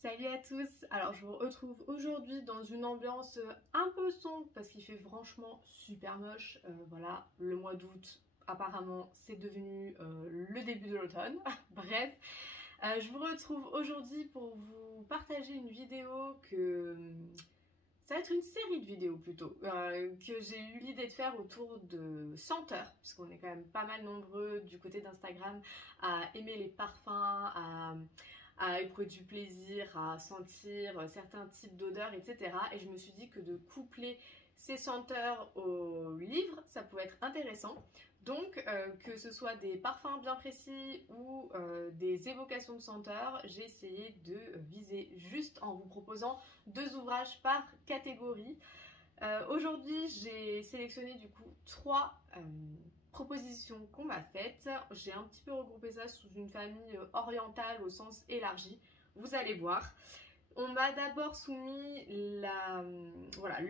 Salut à tous, alors je vous retrouve aujourd'hui dans une ambiance un peu sombre parce qu'il fait franchement super moche. Voilà, le mois d'août apparemment c'est devenu le début de l'automne. Bref, je vous retrouve aujourd'hui pour vous partager une vidéo ça va être une série de vidéos plutôt, que j'ai eu l'idée de faire autour de senteurs, puisqu'on est quand même pas mal nombreux du côté d'Instagram à aimer les parfums, à éprouver du plaisir, à sentir certains types d'odeurs, etc. Et je me suis dit que de coupler ces senteurs au livre, ça pouvait être intéressant. Donc, que ce soit des parfums bien précis ou des évocations de senteurs, j'ai essayé de viser juste en vous proposant 2 ouvrages par catégorie. Aujourd'hui, j'ai sélectionné du coup 3 propositions qu'on m'a faites. J'ai un petit peu regroupé ça sous une famille orientale au sens élargi. Vous allez voir. On m'a d'abord soumis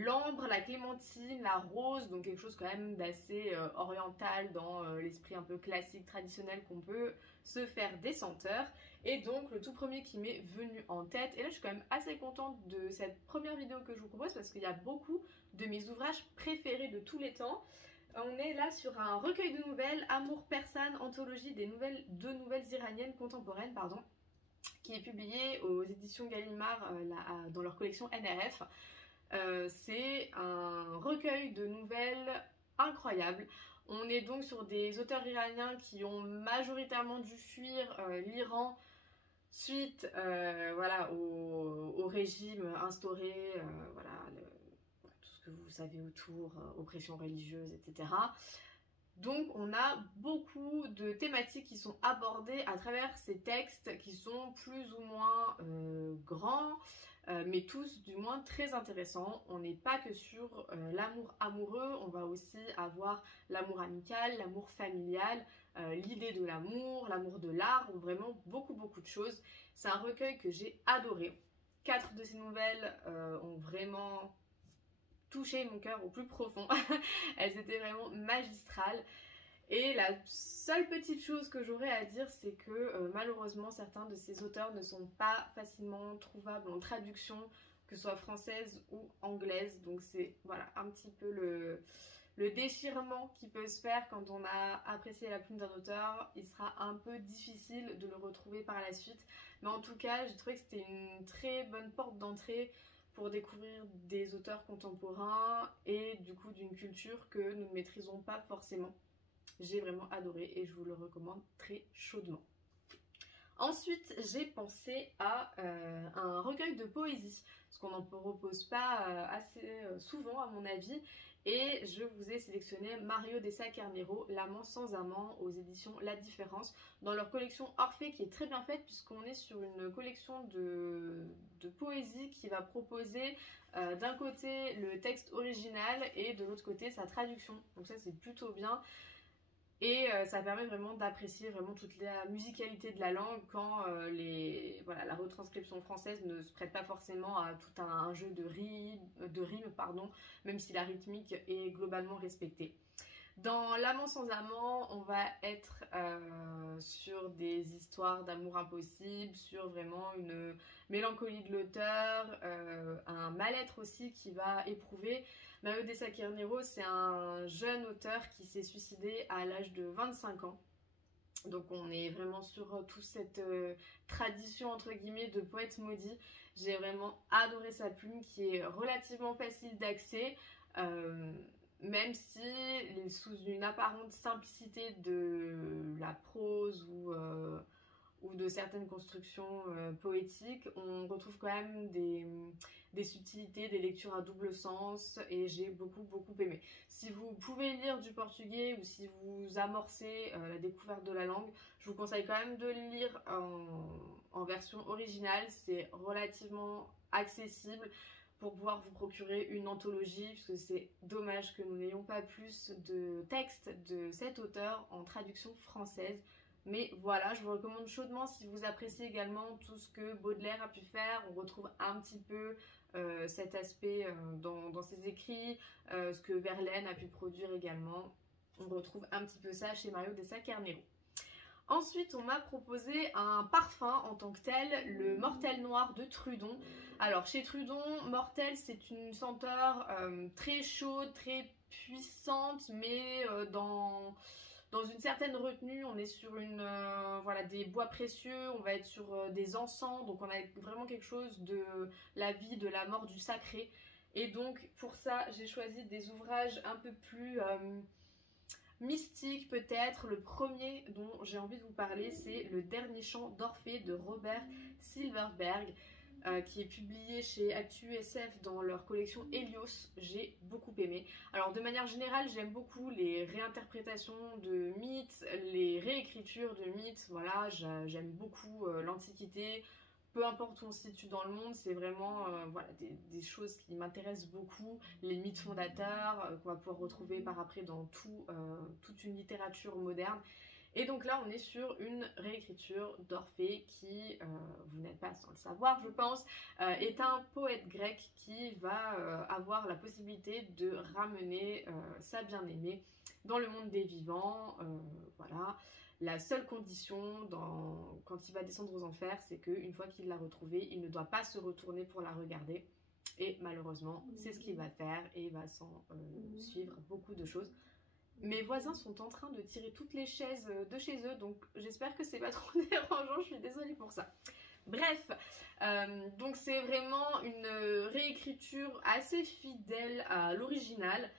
l'ambre, la clémentine, la rose, donc quelque chose quand même d'assez oriental dans l'esprit un peu classique, traditionnel qu'on peut se faire des senteurs. Et donc le tout premier qui m'est venu en tête, et là je suis quand même assez contente de cette première vidéo que je vous propose parce qu'il y a beaucoup de mes ouvrages préférés de tous les temps. On est là sur un recueil de nouvelles, Amour persane, anthologie des nouvelles iraniennes contemporaines, pardon, qui est publié aux éditions Gallimard dans leur collection NRF. C'est un recueil de nouvelles incroyable. On est donc sur des auteurs iraniens qui ont majoritairement dû fuir l'Iran suite au régime instauré, tout ce que vous savez autour, oppression religieuse, etc. Donc on a beaucoup de thématiques qui sont abordées à travers ces textes qui sont plus ou moins grands, mais tous du moins très intéressants. On n'est pas que sur l'amour amoureux, on va aussi avoir l'amour amical, l'amour familial, l'idée de l'amour de l'art, vraiment beaucoup de choses. C'est un recueil que j'ai adoré. 4 de ces nouvelles ont vraiment touché mon cœur au plus profond. Elles étaient vraiment magistrales. Et la seule petite chose que j'aurais à dire, c'est que malheureusement certains de ces auteurs ne sont pas facilement trouvables en traduction, que ce soit française ou anglaise. Donc c'est voilà un petit peu le déchirement qui peut se faire quand on a apprécié la plume d'un auteur. Il sera un peu difficile de le retrouver par la suite. Mais en tout cas, j'ai trouvé que c'était une très bonne porte d'entrée pour découvrir des auteurs contemporains et du coup d'une culture que nous ne maîtrisons pas forcément. J'ai vraiment adoré et je vous le recommande très chaudement. Ensuite, j'ai pensé à un recueil de poésie, parce qu'on n'en repose pas assez souvent à mon avis, et je vous ai sélectionné Mario Dessa Carneiro, L'amant sans amant, aux éditions La Différence, dans leur collection Orphée qui est très bien faite puisqu'on est sur une collection de poésie qui va proposer d'un côté le texte original et de l'autre côté sa traduction, donc ça c'est plutôt bien. Et ça permet vraiment d'apprécier vraiment toute la musicalité de la langue quand la retranscription française ne se prête pas forcément à tout un jeu de rimes, même si la rythmique est globalement respectée. Dans L'amant sans amant, on va être sur des histoires d'amour impossible, sur vraiment une mélancolie de l'auteur, un mal-être aussi qu'il va éprouver. Mario Dessa Carneiro, c'est un jeune auteur qui s'est suicidé à l'âge de 25 ans. Donc on est vraiment sur toute cette tradition entre guillemets de poète maudit. J'ai vraiment adoré sa plume qui est relativement facile d'accès. Même si sous une apparente simplicité de la prose ou de certaines constructions poétiques, on retrouve quand même des subtilités, des lectures à double sens et j'ai beaucoup aimé. Si vous pouvez lire du portugais ou si vous amorcez la découverte de la langue, je vous conseille quand même de le lire en version originale, c'est relativement accessible pour pouvoir vous procurer une anthologie, puisque c'est dommage que nous n'ayons pas plus de textes de cet auteur en traduction française. Mais voilà, je vous recommande chaudement si vous appréciez également tout ce que Baudelaire a pu faire. On retrouve un petit peu cet aspect dans ses écrits, ce que Verlaine a pu produire également. On retrouve un petit peu ça chez Mario Dessa Carneiro. Ensuite, on m'a proposé un parfum en tant que tel, le Mortel Noir de Trudon. Alors, chez Trudon, Mortel, c'est une senteur très chaude, très puissante, mais dans une certaine retenue. On est sur voilà, des bois précieux, on va être sur des encens, donc on a vraiment quelque chose de la vie, de la mort, du sacré. Et donc, pour ça, j'ai choisi des ouvrages un peu plus mystique peut-être. Le premier dont j'ai envie de vous parler, c'est Le Dernier Chant d'Orphée de Robert Silverberg, qui est publié chez Actu SF dans leur collection Helios. J'ai beaucoup aimé. Alors de manière générale, j'aime beaucoup les réinterprétations de mythes, les réécritures de mythes. Voilà, j'aime beaucoup l'Antiquité. Peu importe où on se situe dans le monde, c'est vraiment voilà, des choses qui m'intéressent beaucoup. Les mythes fondateurs qu'on va pouvoir retrouver par après dans toute une littérature moderne. Et donc là, on est sur une réécriture d'Orphée qui, vous n'êtes pas sans le savoir, je pense, est un poète grec qui va avoir la possibilité de ramener sa bien-aimée dans le monde des vivants. Voilà. La seule condition quand il va descendre aux enfers, c'est qu'une fois qu'il l'a retrouvée, il ne doit pas se retourner pour la regarder. Et malheureusement, c'est ce qu'il va faire et il va s'en suivre beaucoup de choses. Mes voisins sont en train de tirer toutes les chaises de chez eux, donc j'espère que c'est pas trop dérangeant, je suis désolée pour ça. Bref, donc c'est vraiment une réécriture assez fidèle à l'original.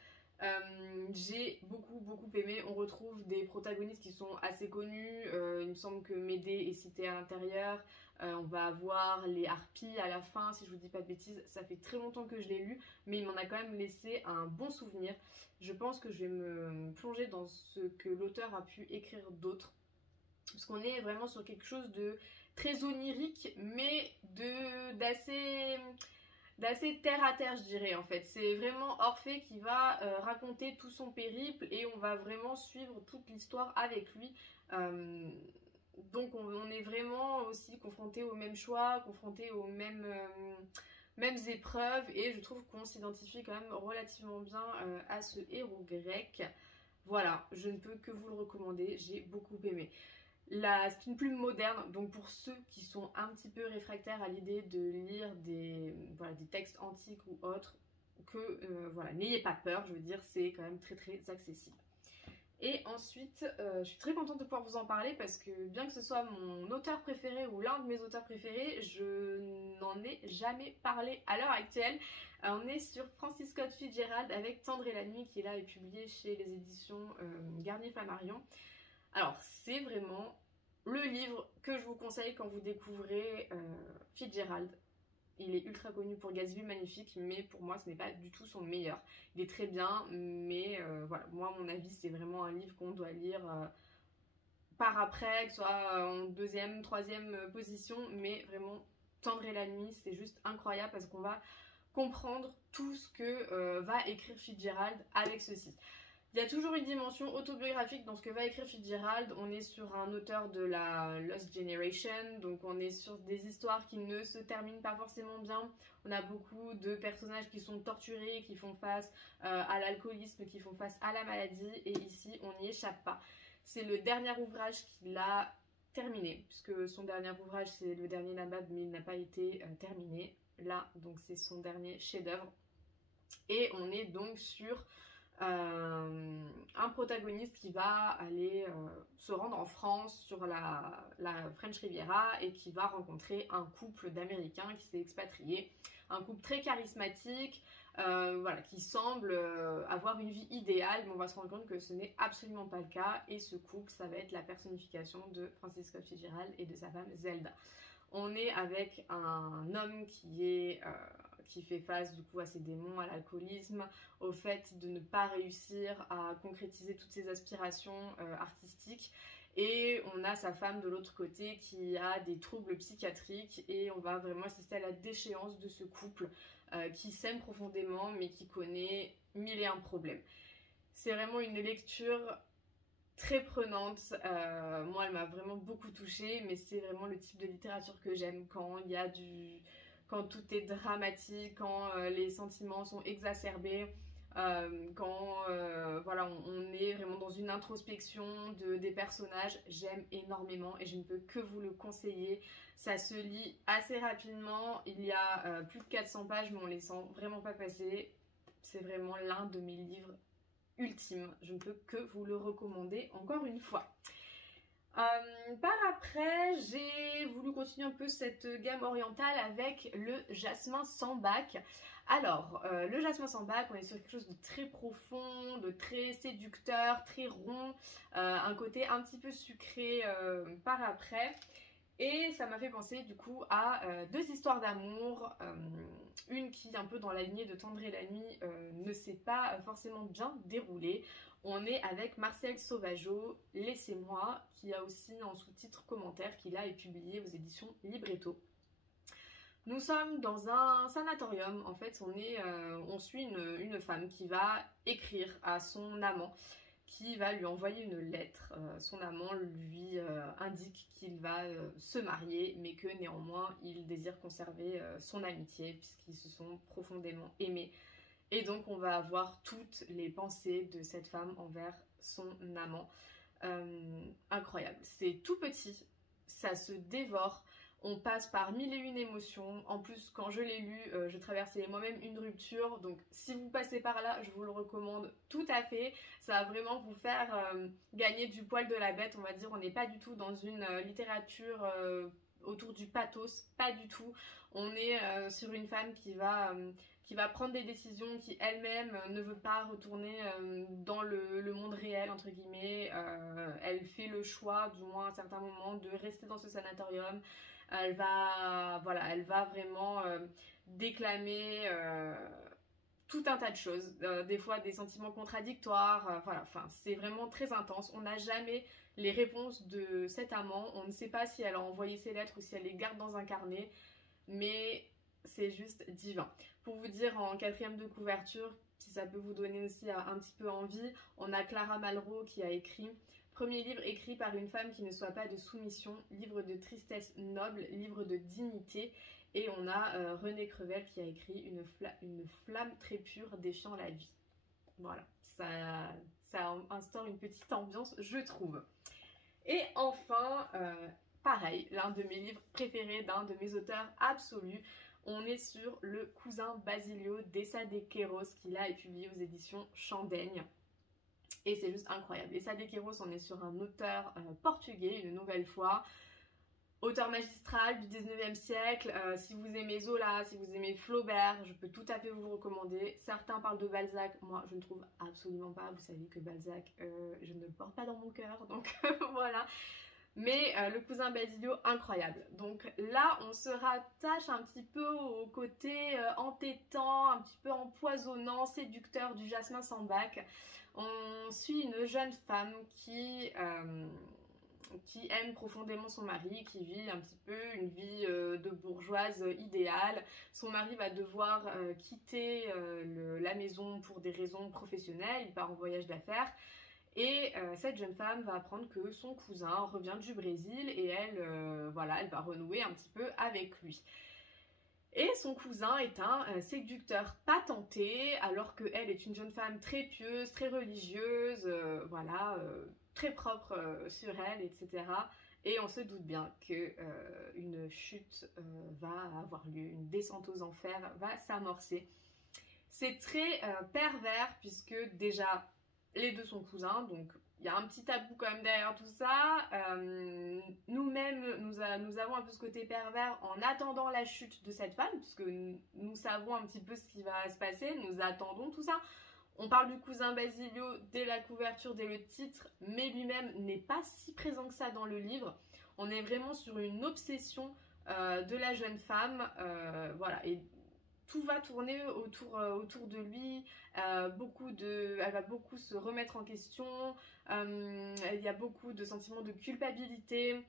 J'ai beaucoup aimé. On retrouve des protagonistes qui sont assez connus. Il me semble que Médée est citée à l'intérieur. On va avoir les harpies à la fin, si je vous dis pas de bêtises. Ça fait très longtemps que je l'ai lu, mais il m'en a quand même laissé un bon souvenir. Je pense que je vais me plonger dans ce que l'auteur a pu écrire d'autre, parce qu'on est vraiment sur quelque chose de très onirique, mais d'assez terre à terre, je dirais. En fait, c'est vraiment Orphée qui va raconter tout son périple et on va vraiment suivre toute l'histoire avec lui. Donc on est vraiment aussi confronté aux mêmes choix, confronté aux mêmes épreuves, et je trouve qu'on s'identifie quand même relativement bien à ce héros grec. Voilà, je ne peux que vous le recommander, j'ai beaucoup aimé. C'est une plume moderne, donc pour ceux qui sont un petit peu réfractaires à l'idée de lire des textes antiques ou autres, voilà, n'ayez pas peur, je veux dire, c'est quand même très accessible. Et ensuite, je suis très contente de pouvoir vous en parler parce que bien que ce soit mon auteur préféré ou l'un de mes auteurs préférés, je n'en ai jamais parlé à l'heure actuelle. On est sur Francis Scott Fitzgerald avec Tendre et la nuit, qui là est publié chez les éditions Garnier Flammarion. Alors c'est vraiment le livre que je vous conseille quand vous découvrez Fitzgerald. Il est ultra connu pour Gatsby Magnifique, mais pour moi ce n'est pas du tout son meilleur. Il est très bien, mais voilà, moi à mon avis c'est vraiment un livre qu'on doit lire par après, que ce soit en deuxième, troisième position, mais vraiment Tendre et la nuit, c'est juste incroyable parce qu'on va comprendre tout ce que va écrire Fitzgerald avec ceci. Il y a toujours une dimension autobiographique dans ce que va écrire Fitzgerald. On est sur un auteur de la Lost Generation, donc on est sur des histoires qui ne se terminent pas forcément bien. On a beaucoup de personnages qui sont torturés, qui font face à l'alcoolisme, qui font face à la maladie, et ici on n'y échappe pas. C'est le dernier ouvrage qu'il a terminé, puisque son dernier ouvrage c'est le dernier Nabab, mais il n'a pas été terminé. Là, donc c'est son dernier chef-d'œuvre. Et on est donc sur un protagoniste qui va aller se rendre en France sur la French Riviera et qui va rencontrer un couple d'Américains qui s'est expatrié, un couple très charismatique, voilà, qui semble avoir une vie idéale, mais on va se rendre compte que ce n'est absolument pas le cas, et ce couple, ça va être la personnification de Francis Scott Fitzgerald et de sa femme Zelda. On est avec un homme qui fait face du coup à ses démons, à l'alcoolisme, au fait de ne pas réussir à concrétiser toutes ses aspirations artistiques. Et on a sa femme de l'autre côté qui a des troubles psychiatriques, et on va vraiment assister à la déchéance de ce couple qui s'aime profondément mais qui connaît mille et un problèmes. C'est vraiment une lecture très prenante, moi elle m'a vraiment beaucoup touchée, mais c'est vraiment le type de littérature que j'aime, quand tout est dramatique, quand les sentiments sont exacerbés. Quand voilà, on est vraiment dans une introspection des personnages, j'aime énormément et je ne peux que vous le conseiller. Ça se lit assez rapidement, il y a plus de 400 pages mais on les sent vraiment pas passer. C'est vraiment l'un de mes livres ultimes, je ne peux que vous le recommander encore une fois. Par après, j'ai voulu continuer un peu cette gamme orientale avec le jasmin sambac. Alors, le jasmin sambac, on est sur quelque chose de très profond, de très séducteur, très rond, un côté un petit peu sucré par après. Et ça m'a fait penser du coup à deux histoires d'amour, une qui un peu dans la lignée de Tendre et la nuit ne s'est pas forcément bien déroulée. On est avec Marcel Sauvageot, Laissez-moi, qui a aussi en sous-titre commentaire qu'il a publié aux éditions Libretto. Nous sommes dans un sanatorium, en fait on suit une femme qui va écrire à son amant, qui va lui envoyer une lettre. Son amant lui indique qu'il va se marier, mais que néanmoins il désire conserver son amitié puisqu'ils se sont profondément aimés. Et donc on va avoir toutes les pensées de cette femme envers son amant. Incroyable, c'est tout petit, ça se dévore. On passe par mille et une émotions. En plus, quand je l'ai lu, je traversais moi-même une rupture. Donc, si vous passez par là, je vous le recommande tout à fait. Ça va vraiment vous faire gagner du poil de la bête, on va dire. On n'est pas du tout dans une littérature autour du pathos, pas du tout. On est sur une femme qui va prendre des décisions, qui elle-même ne veut pas retourner dans le monde réel, entre guillemets. Elle fait le choix, du moins à un certain moment, de rester dans ce sanatorium. Elle va vraiment déclamer tout un tas de choses, des fois des sentiments contradictoires, voilà, enfin c'est vraiment très intense. On n'a jamais les réponses de cet amant, on ne sait pas si elle a envoyé ses lettres ou si elle les garde dans un carnet, mais c'est juste divin. Pour vous dire, en quatrième de couverture, si ça peut vous donner aussi un petit peu envie, on a Clara Malraux qui a écrit: premier livre écrit par une femme qui ne soit pas de soumission, livre de tristesse noble, livre de dignité. Et on a René Crevel qui a écrit une flamme très pure défiant la vie. Voilà, ça instaure une petite ambiance, je trouve. Et enfin, pareil, l'un de mes livres préférés, d'un de mes auteurs absolus, on est sur Le cousin Basilio d'Essa de Queiroz, qu'il a publié aux éditions Chandaigne. Et c'est juste incroyable. Essa de Queiroz, on est sur un auteur portugais, une nouvelle fois. Auteur magistral du 19e siècle. Si vous aimez Zola, si vous aimez Flaubert, je peux tout à fait vous le recommander. Certains parlent de Balzac, moi je ne trouve absolument pas. Vous savez que Balzac, je ne le porte pas dans mon cœur, donc voilà. Mais le cousin Basilio, incroyable. Donc là, on se rattache un petit peu au côté entêtant, un petit peu empoisonnant, séducteur du jasmin sambac. On suit une jeune femme qui aime profondément son mari, qui vit un petit peu une vie de bourgeoise idéale. Son mari va devoir quitter la maison pour des raisons professionnelles, il part en voyage d'affaires. Et cette jeune femme va apprendre que son cousin revient du Brésil et elle va renouer un petit peu avec lui. Et son cousin est un séducteur patenté, alors qu'elle est une jeune femme très pieuse, très religieuse, très propre sur elle, etc. Et on se doute bien qu'une chute va avoir lieu, une descente aux enfers va s'amorcer. C'est très pervers puisque déjà les deux sont cousins, donc il y a un petit tabou quand même derrière tout ça. Nous-mêmes, nous avons un peu ce côté pervers en attendant la chute de cette femme, puisque nous savons un petit peu ce qui va se passer, nous attendons tout ça. On parle du cousin Basilio dès la couverture, dès le titre, mais lui-même n'est pas si présent que ça dans le livre. On est vraiment sur une obsession de la jeune femme, voilà, et tout va tourner autour de lui, elle va beaucoup se remettre en question, il y a beaucoup de sentiments de culpabilité.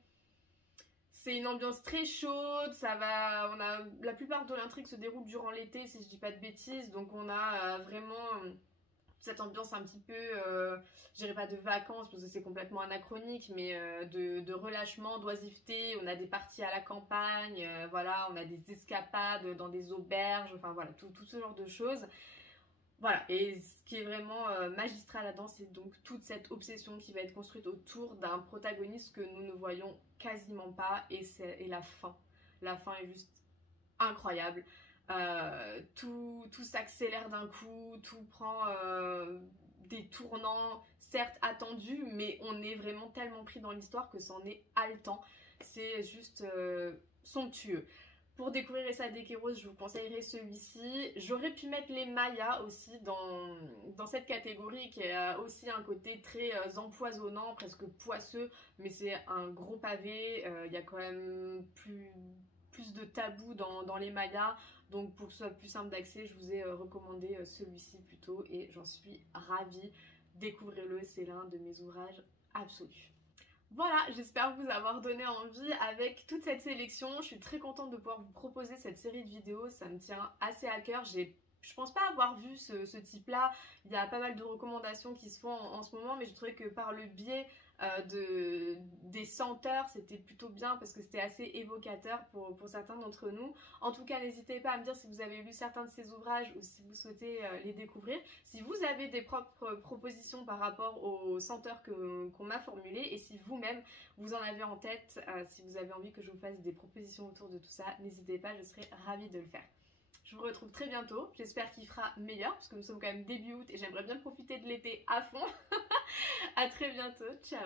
C'est une ambiance très chaude, la plupart de l'intrigue se déroule durant l'été si je dis pas de bêtises, donc on a vraiment cette ambiance un petit peu, je dirais pas de vacances parce que c'est complètement anachronique, mais de relâchement, d'oisiveté. On a des parties à la campagne, voilà, on a des escapades dans des auberges, enfin voilà, tout ce genre de choses. Voilà, et ce qui est vraiment magistral là-dedans, c'est donc toute cette obsession qui va être construite autour d'un protagoniste que nous ne voyons quasiment pas, et la fin. La fin est juste incroyable. Tout s'accélère d'un coup, tout prend des tournants, certes attendus, mais on est vraiment tellement pris dans l'histoire que c'en est haletant. C'est juste somptueux. Pour découvrir Essa Dequeiros, je vous conseillerais celui-ci. J'aurais pu mettre les Mayas aussi dans cette catégorie qui a aussi un côté très empoisonnant, presque poisseux, mais c'est un gros pavé. Il y a quand même plus de tabous dans les Mayas, donc pour que ce soit plus simple d'accès, je vous ai recommandé celui-ci plutôt et j'en suis ravie. Découvrez-le, c'est l'un de mes ouvrages absolus. Voilà, j'espère vous avoir donné envie avec toute cette sélection. Je suis très contente de pouvoir vous proposer cette série de vidéos, ça me tient assez à cœur. Je pense pas avoir vu ce type-là. Il y a pas mal de recommandations qui se font en ce moment, mais je trouvais que par le biais des senteurs, c'était plutôt bien parce que c'était assez évocateur pour certains d'entre nous. En tout cas, n'hésitez pas à me dire si vous avez lu certains de ces ouvrages ou si vous souhaitez les découvrir. Si vous avez des propres propositions par rapport aux senteurs qu'on m'a formulées et si vous-même vous en avez en tête, si vous avez envie que je vous fasse des propositions autour de tout ça, n'hésitez pas, je serai ravie de le faire. Je vous retrouve très bientôt, j'espère qu'il fera meilleur parce que nous sommes quand même début août et j'aimerais bien profiter de l'été à fond. À très bientôt, ciao.